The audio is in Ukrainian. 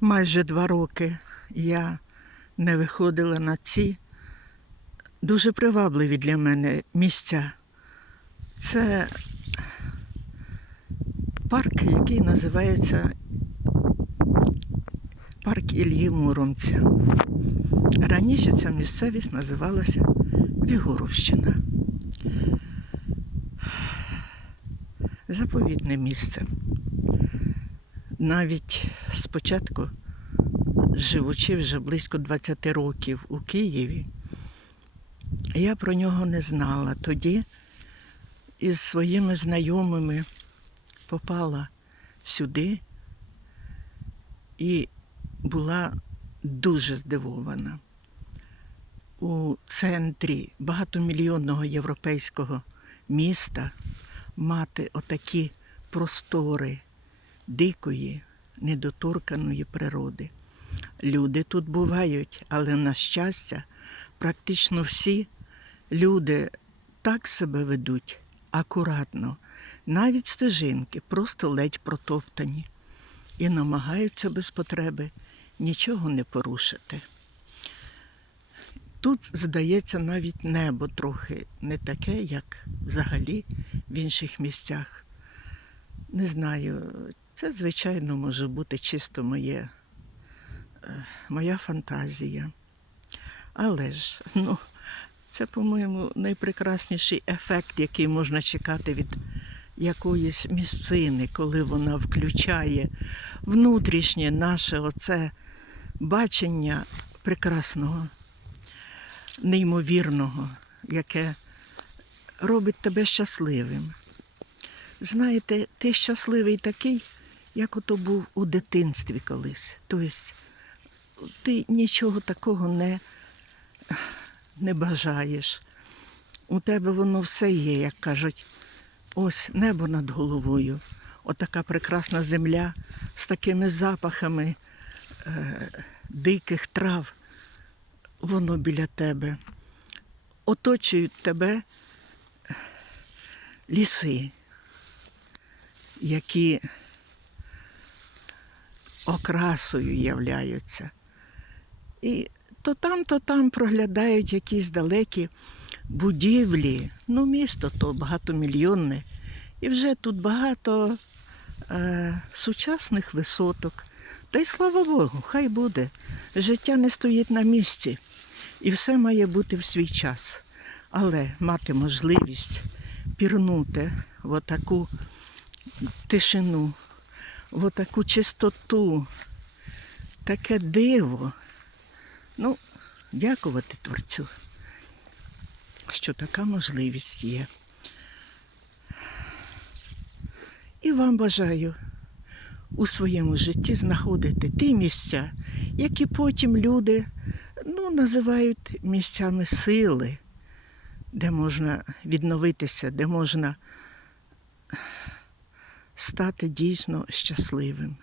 майже два роки я не виходила на ці дуже привабливі для мене місця. Це парк, який називається парк Ільї Муромця. Раніше ця місцевість називалася Вігоровщина. Заповідне місце. Навіть спочатку, живучи вже близько 20 років у Києві, я про нього не знала. Тоді із своїми знайомими попала сюди і була дуже здивована. У центрі багатомільйонного європейського міста мати отакі простори дикої, недоторканої природи. Люди тут бувають, але на щастя, практично всі люди так себе ведуть акуратно, навіть стежинки просто ледь протоптані і намагаються без потреби нічого не порушити. Тут, здається, навіть небо трохи не таке, як взагалі в інших місцях. Не знаю, це, звичайно, може бути чисто моє, е, моя фантазія. Але ж, ну, це, по-моєму, найпрекрасніший ефект, який можна чекати від якоїсь місцини, коли вона включає внутрішнє наше оце бачення прекрасного, неймовірного, яке робить тебе щасливим. Знаєте, ти щасливий такий, як ото був у дитинстві колись. Тобто ти нічого такого не, не бажаєш. У тебе воно все є, як кажуть, ось небо над головою, отака прекрасна земля з такими запахами е, диких трав, воно біля тебе. Оточують тебе ліси, які окрасою являються. І то там, то там проглядають якісь далекі будівлі. Ну, місто то багатомільйонне. І вже тут багато е, сучасних висоток. Та й слава Богу, хай буде. Життя не стоїть на місці. І все має бути в свій час. Але мати можливість пірнути в отаку тишину, в отаку чистоту, таке диво. Ну, дякувати Творцю, що така можливість є. І вам бажаю у своєму житті знаходити ті місця, які потім люди ну, називають місцями сили, де можна відновитися, де можна стати дійсно щасливим.